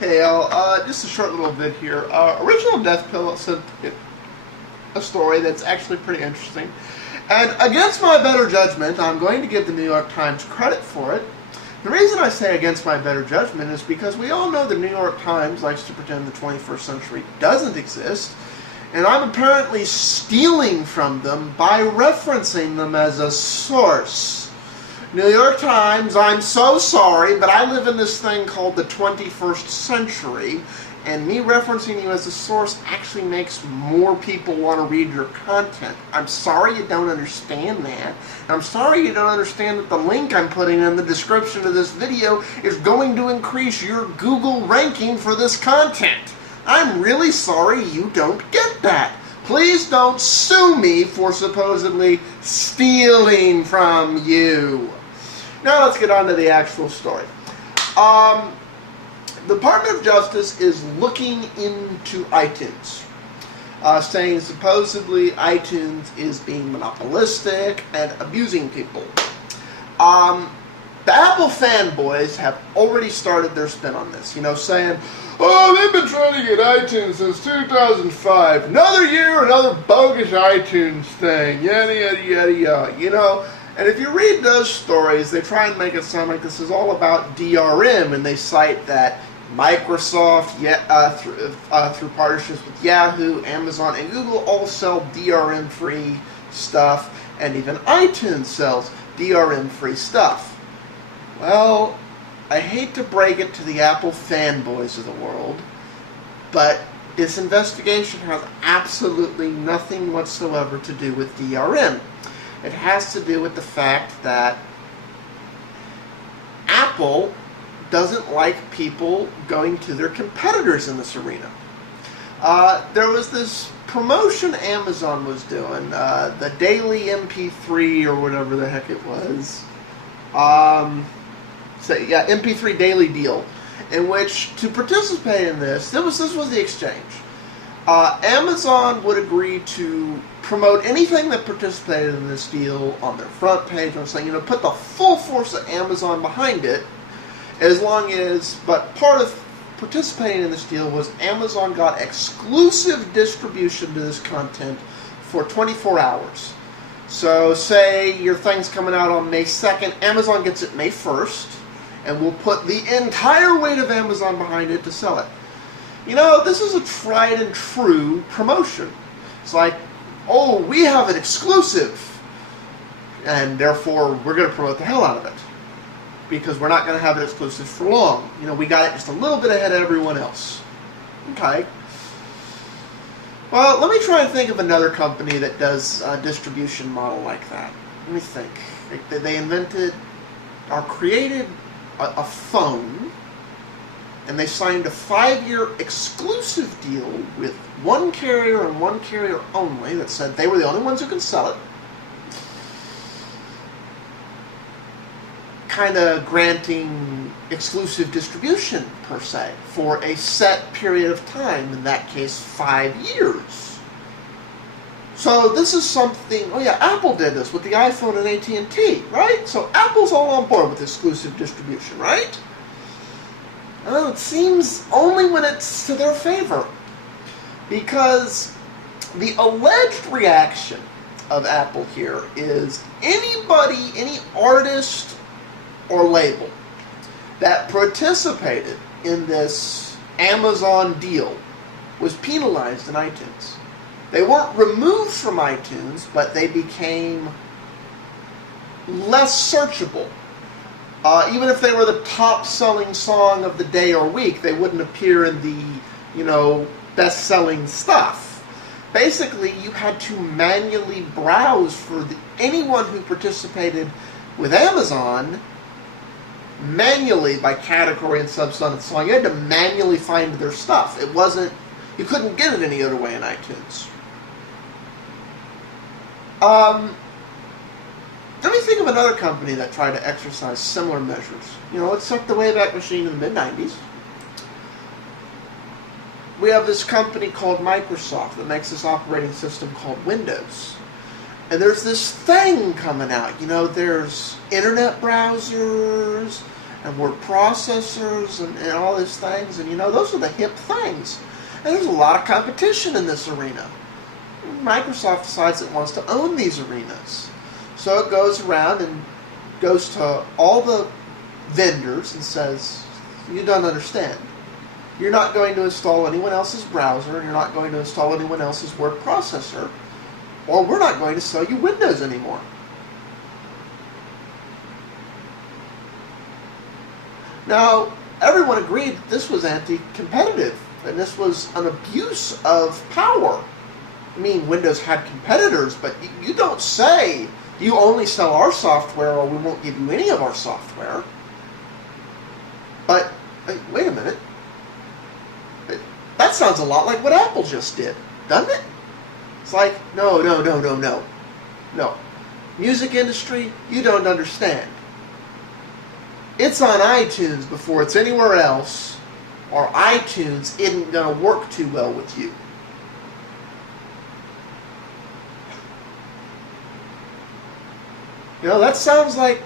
Hey Al, just a short little bit here. Original Death Pill sent a story that's actually pretty interesting. And against my better judgment, I'm going to give the New York Times credit for it. The reason I say against my better judgment is because we all know the New York Times likes to pretend the 21st century doesn't exist, and I'm apparently stealing from them by referencing them as a source. New York Times, I'm so sorry, but I live in this thing called the 21st century, and me referencing you as a source actually makes more people want to read your content. I'm sorry you don't understand that. I'm sorry you don't understand that the link I'm putting in the description of this video is going to increase your Google ranking for this content. I'm really sorry you don't get that. Please don't sue me for supposedly stealing from you. Now let's get on to the actual story. The Department of Justice is looking into iTunes, saying supposedly iTunes is being monopolistic and abusing people. The Apple fanboys have already started their spin on this, saying, oh, they've been trying to get iTunes since 2005. Another year, another bogus iTunes thing, yada, yada, yada, yada, And if you read those stories, they try and make it sound like this is all about DRM, and they cite that Microsoft, through partnerships with Yahoo, Amazon, and Google, all sell DRM-free stuff, and even iTunes sells DRM-free stuff. Well, I hate to break it to the Apple fanboys of the world, but this investigation has absolutely nothing whatsoever to do with DRM. It has to do with the fact that Apple doesn't like people going to their competitors in this arena. There was this promotion Amazon was doing, the daily MP3 or whatever the heck it was. MP3 daily deal, in which to participate in this was the exchange. Amazon would agree to promote anything that participated in this deal on their front page. I'm saying, put the full force of Amazon behind it, but part of participating in this deal was Amazon got exclusive distribution to this content for 24 hours. So say your thing's coming out on May 2nd, Amazon gets it May 1st, and will put the entire weight of Amazon behind it to sell it. This is a tried and true promotion. It's like, oh, we have an exclusive, and therefore we're going to promote the hell out of it, because we're not going to have it exclusive for long. We got it just a little bit ahead of everyone else. Okay. Well, let me try and think of another company that does a distribution model like that. Let me think. They invented or created a phone, and they signed a 5-year exclusive deal with one carrier and one carrier only that said they were the only ones who can sell it, kind of granting exclusive distribution, per se, for a set period of time, in that case 5 years. So this is something, Apple did this with the iPhone and AT&T, right? So Apple's all on board with exclusive distribution, right? Well, it seems only when it's to their favor, because the alleged reaction of Apple here is anybody, any artist or label that participated in this Amazon deal was penalized in iTunes. They weren't removed from iTunes, but they became less searchable. Even if they were the top-selling song of the day or week, they wouldn't appear in the, best-selling stuff. Basically, you had to manually browse for anyone who participated with Amazon, manually by category and subsong and song. You had to manually find their stuff. You couldn't get it any other way in iTunes. Let me think of another company that tried to exercise similar measures. Let's set the Wayback Machine in the mid-90s. We have this company called Microsoft that makes this operating system called Windows. And there's this thing coming out. There's internet browsers, and word processors and all these things. And, those are the hip things. And there's a lot of competition in this arena. Microsoft decides it wants to own these arenas. So it goes around and goes to all the vendors and says, you don't understand. You're not going to install anyone else's browser, and you're not going to install anyone else's word processor, or we're not going to sell you Windows anymore. Now, everyone agreed that this was anti-competitive, and this was an abuse of power. I mean, Windows had competitors, but you don't say, you only sell our software or we won't give you any of our software. But, wait a minute. That sounds a lot like what Apple just did, doesn't it? It's like, no. No. Music industry, you don't understand. It's on iTunes before it's anywhere else, or iTunes isn't going to work too well with you. That sounds like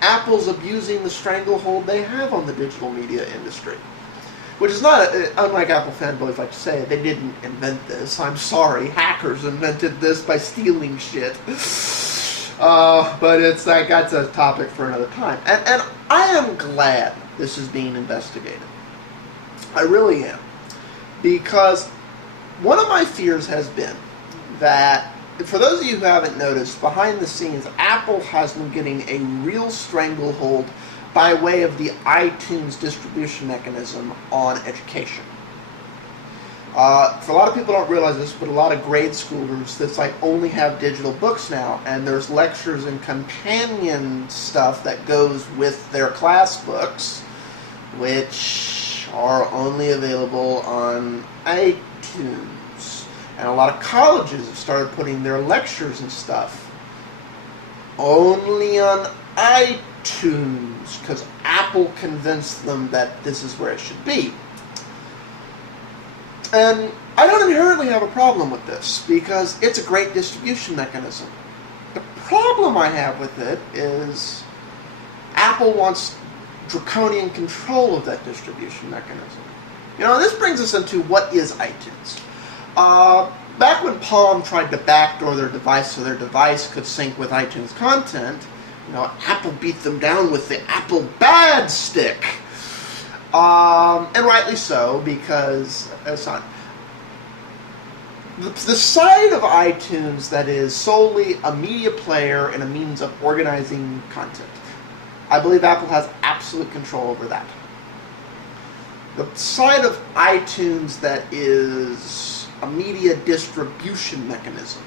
Apple's abusing the stranglehold they have on the digital media industry. Which is not, unlike Apple fanboys like to say, they didn't invent this. I'm sorry, hackers invented this by stealing shit. But that's a topic for another time. And I am glad this is being investigated. I really am. Because one of my fears has been that, for those of you who haven't noticed, behind the scenes, Apple has been getting a real stranglehold by way of the iTunes distribution mechanism on education. For a lot of people don't realize this, but a lot of grade schoolers only have digital books now, and there's lectures and companion stuff that goes with their class books, which are only available on iTunes. And a lot of colleges have started putting their lectures and stuff only on iTunes, because Apple convinced them that this is where it should be. And I don't inherently have a problem with this, because it's a great distribution mechanism. The problem I have with it is Apple wants draconian control of that distribution mechanism. This brings us into what is iTunes. Back when Palm tried to backdoor their device so their device could sync with iTunes content, Apple beat them down with the Apple bad stick. And rightly so, because it's not. The side of iTunes that is solely a media player and a means of organizing content, I believe Apple has absolute control over that. The side of iTunes that is a media distribution mechanism,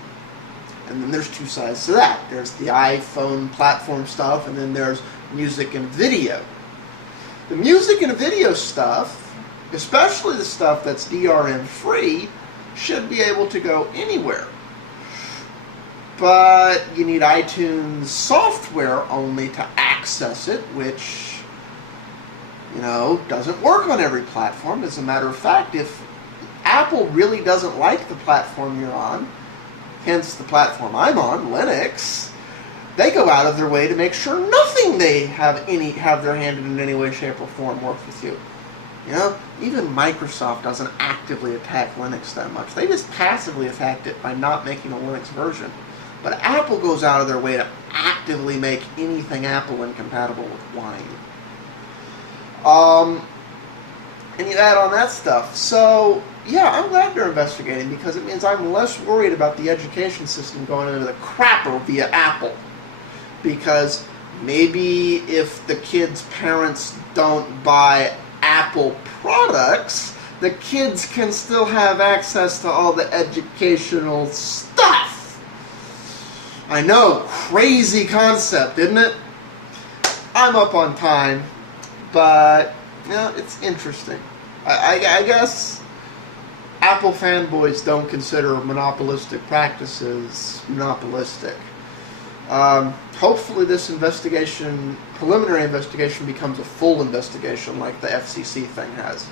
and then there's two sides to that. There's the iPhone platform stuff, and then there's music and video. The music and video stuff, especially the stuff that's DRM free, should be able to go anywhere. But you need iTunes software only to access it, which, doesn't work on every platform. As a matter of fact, if Apple really doesn't like the platform you're on, hence the platform I'm on, Linux, they go out of their way to make sure nothing they have their hand in any way, shape, or form works with you. Even Microsoft doesn't actively attack Linux that much. They just passively attacked it by not making a Linux version. But Apple goes out of their way to actively make anything Apple incompatible with Wine. And you add on that stuff. So, yeah, I'm glad they're investigating, because it means I'm less worried about the education system going into the crapper via Apple. Because maybe if the kids' parents don't buy Apple products, the kids can still have access to all the educational stuff. I know, crazy concept, isn't it? I'm up on time, but it's interesting. I guess Apple fanboys don't consider monopolistic practices monopolistic. Hopefully this preliminary investigation, becomes a full investigation like the FCC thing has.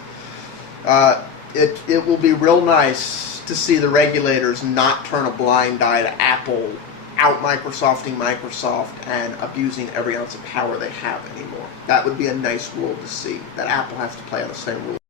It will be real nice to see the regulators not turn a blind eye to out Microsofting Microsoft and abusing every ounce of power they have anymore. That would be a nice world to see, that Apple has to play on the same rules.